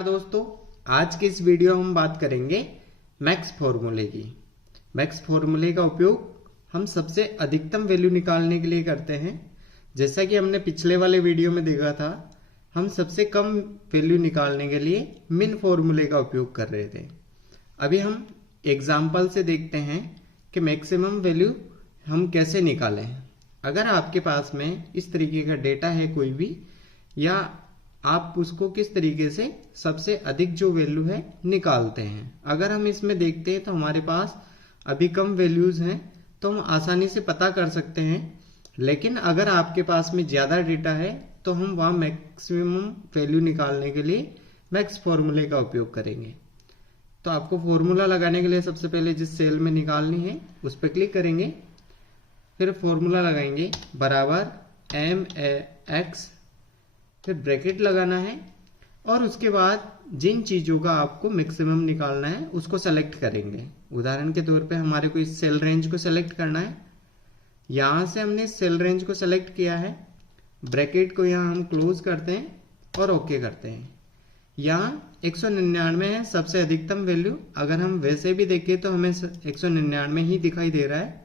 नमस्कार दोस्तों, आज की इस वीडियो में हम बात करेंगे मैक्स फॉर्मूले की। मैक्स फॉर्मूले का उपयोग हम सबसे अधिकतम वैल्यू निकालने के लिए करते हैं। जैसा कि हमने पिछले वाले वीडियो में देखा था, हम सबसे कम वैल्यू निकालने के लिए मिन फॉर्मूले का उपयोग कर रहे थे। अभी हम एग्जाम्पल से देखते हैं कि मैक्सिमम वैल्यू हम कैसे निकालें। अगर आपके पास में इस तरीके का डेटा है कोई भी, या आप उसको किस तरीके से सबसे अधिक जो वैल्यू है निकालते हैं। अगर हम इसमें देखते हैं तो हमारे पास अभी कम वैल्यूज हैं, तो हम आसानी से पता कर सकते हैं। लेकिन अगर आपके पास में ज्यादा डेटा है तो हम वहां मैक्सिमम वैल्यू निकालने के लिए मैक्स फॉर्मूले का उपयोग करेंगे। तो आपको फॉर्मूला लगाने के लिए सबसे पहले जिस सेल में निकालनी है उस पर क्लिक करेंगे, फिर फॉर्मूला लगाएंगे बराबर MAX, फिर ब्रैकेट लगाना है और उसके बाद जिन चीजों का आपको मैक्सिमम निकालना है उसको सेलेक्ट करेंगे। उदाहरण के तौर पे हमारे को इस सेल रेंज को सेलेक्ट करना है। यहां से हमने सेल रेंज को सेलेक्ट किया है, ब्रैकेट को यहां हम क्लोज करते हैं और ओके करते हैं। यहाँ 199 है सबसे अधिकतम वैल्यू। अगर हम वैसे भी देखें तो हमें 199 ही दिखाई दे रहा है।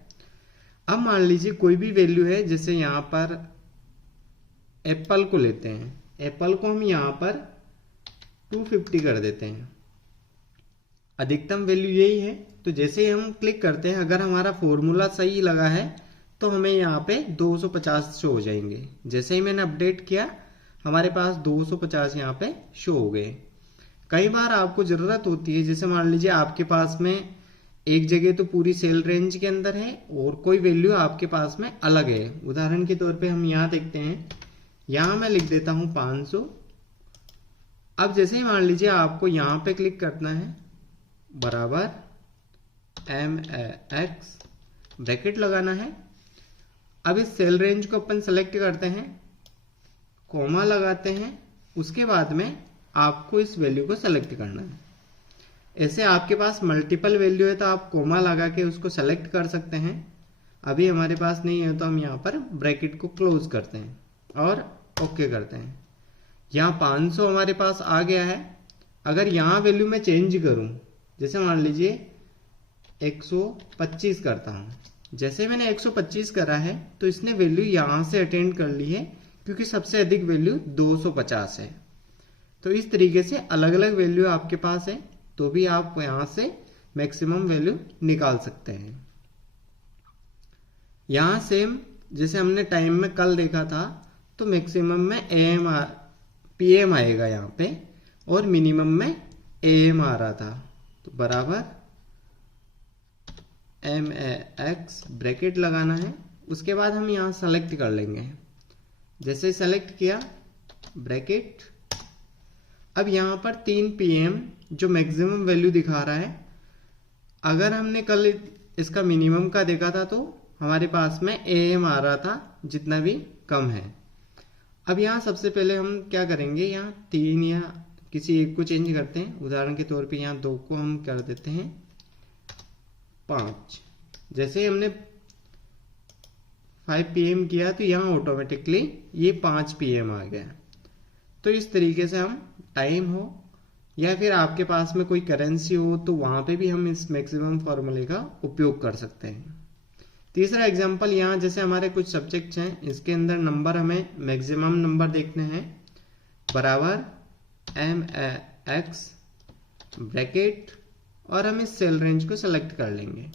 अब मान लीजिए कोई भी वैल्यू है, जैसे यहाँ पर एप्पल को लेते हैं, एप्पल को हम यहाँ पर 250 कर देते हैं। अधिकतम वैल्यू यही है। तो जैसे ही हम क्लिक करते हैं, अगर हमारा फॉर्मूला सही लगा है तो हमें यहाँ पे 250 शो हो जाएंगे। जैसे ही मैंने अपडेट किया, हमारे पास 250 यहाँ पे शो हो गए। कई बार आपको जरूरत होती है, जैसे मान लीजिए आपके पास में एक जगह तो पूरी सेल रेंज के अंदर है और कोई वैल्यू आपके पास में अलग है। उदाहरण के तौर पे हम यहाँ देखते हैं, यहां मैं लिख देता हूं 500। अब जैसे ही मान लीजिए आपको यहां पे क्लिक करना है बराबर MAX, ब्रैकेट लगाना है। अब इस सेल रेंज को अपन सेलेक्ट करते हैं, कॉमा लगाते हैं, उसके बाद में आपको इस वैल्यू को सेलेक्ट करना है। ऐसे आपके पास मल्टीपल वैल्यू है तो आप कॉमा लगा के उसको सेलेक्ट कर सकते हैं। अभी हमारे पास नहीं है तो हम यहाँ पर ब्रैकेट को क्लोज करते हैं और ओके करते हैं। यहाँ 500 हमारे पास आ गया है। अगर यहाँ वैल्यू में चेंज करूं, जैसे मान लीजिए 125 करता हूं। जैसे मैंने 125 करा है तो इसने वैल्यू यहाँ से अटेंड कर ली है, क्योंकि सबसे अधिक वैल्यू 250 है। तो इस तरीके से अलग अलग वैल्यू आपके पास है तो भी आप यहाँ से मैक्सिमम वैल्यू निकाल सकते हैं। यहाँ सेम जैसे हमने टाइम में कल देखा था, तो मैक्सिमम में PM आएगा यहाँ पे और मिनिमम में AM आ रहा था। तो बराबर MAX, ब्रैकेट लगाना है। उसके बाद हम यहाँ सेलेक्ट कर लेंगे। जैसे सेलेक्ट किया, ब्रैकेट। अब यहाँ पर 3 PM जो मैक्सिमम वैल्यू दिखा रहा है। अगर हमने कल इसका मिनिमम का देखा था तो हमारे पास में AM आ रहा था, जितना भी कम है। अब यहाँ सबसे पहले हम क्या करेंगे, यहाँ 3 या किसी एक को चेंज करते हैं। उदाहरण के तौर पे यहाँ 2 को हम कर देते हैं 5। जैसे ही हमने 5 PM किया तो यहाँ ऑटोमेटिकली ये 5 PM आ गया। तो इस तरीके से हम टाइम हो या फिर आपके पास में कोई करेंसी हो तो वहां पे भी हम इस मैक्सिमम फॉर्मूले का उपयोग कर सकते हैं। तीसरा एग्जांपल, यहाँ जैसे हमारे कुछ सब्जेक्ट्स हैं, इसके अंदर नंबर हमें मैक्सिमम नंबर देखने हैं बराबर MAX, ब्रैकेट, और हम इस सेल रेंज को सेलेक्ट कर लेंगे।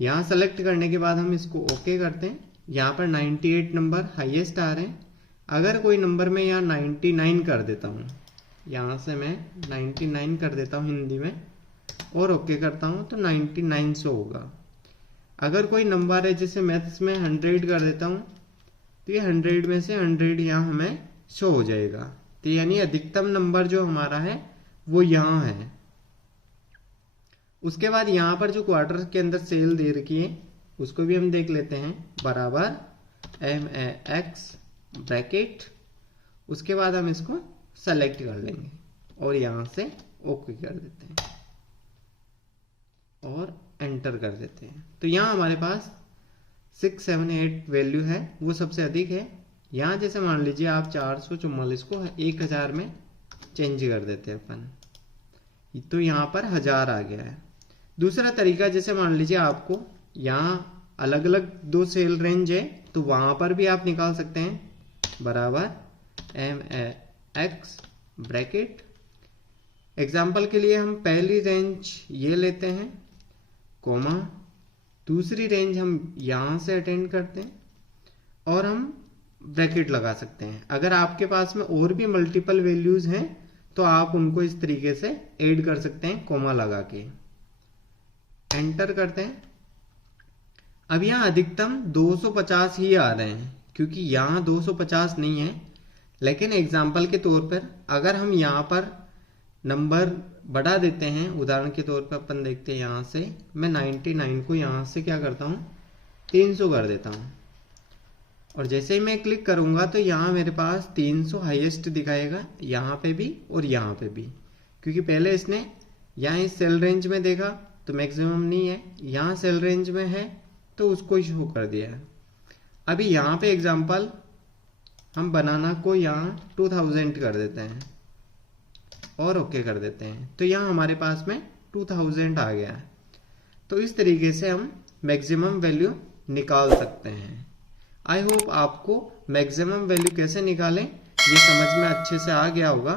यहाँ सेलेक्ट करने के बाद हम इसको ओके करते हैं। यहाँ पर 98 नंबर हाईएस्ट आ रहे हैं। अगर कोई नंबर में यहाँ 99 कर देता हूँ, यहाँ से मैं 99 कर देता हूँ हिंदी में और ओके करता हूँ तो 99 होगा। अगर कोई नंबर है जैसे मैथ्स में 100 कर देता हूं तो ये 100 में से 100 यहाँ हमें शो हो जाएगा। तो यानी अधिकतम नंबर जो हमारा है वो यहाँ है। उसके बाद यहाँ पर जो क्वार्टर के अंदर सेल दे रखी है उसको भी हम देख लेते हैं बराबर MAX, ब्रैकेट। उसके बाद हम इसको सेलेक्ट कर लेंगे और यहाँ से ओके कर देते हैं और एंटर कर देते हैं। तो यहाँ हमारे पास 678 वैल्यू है, वो सबसे अधिक है। यहाँ जैसे मान लीजिए आप 444 को 1000 में चेंज कर देते हैं अपन, तो यहाँ पर 1000 आ गया है। दूसरा तरीका, जैसे मान लीजिए आपको यहाँ अलग अलग दो सेल रेंज है तो वहां पर भी आप निकाल सकते हैं, बराबर MX ब्रैकेट। एग्जाम्पल के लिए हम पहली रेंज ये लेते हैं, कोमा, दूसरी रेंज हम यहां से अटेंड करते हैं और हम ब्रैकेट लगा सकते हैं। अगर आपके पास में और भी मल्टीपल वैल्यूज हैं तो आप उनको इस तरीके से ऐड कर सकते हैं, कोमा लगा के। एंटर करते हैं। अब यहाँ अधिकतम 250 ही आ रहे हैं क्योंकि यहाँ 250 नहीं है, लेकिन एग्जाम्पल के तौर पर अगर हम यहाँ पर नंबर बढ़ा देते हैं, उदाहरण के तौर पर अपन देखते हैं, यहाँ से मैं 99 को यहाँ से क्या करता हूँ 300 कर देता हूँ, और जैसे ही मैं क्लिक करूंगा तो यहाँ मेरे पास 300 हाईएस्ट दिखाएगा, यहाँ पे भी और यहाँ पे भी, क्योंकि पहले इसने यहाँ इस सेल रेंज में देखा तो मैक्सिमम नहीं है, यहाँ सेल रेंज में है तो उसको शो कर दिया है। अभी यहाँ पे एग्जांपल हम बनाना को यहाँ 2000 कर देते हैं और ओके कर देते हैं, तो यहाँ हमारे पास में 2000 आ गया है। तो इस तरीके से हम मैक्सिमम वैल्यू निकाल सकते हैं। आई होप आपको मैक्सिमम वैल्यू कैसे निकालें ये समझ में अच्छे से आ गया होगा।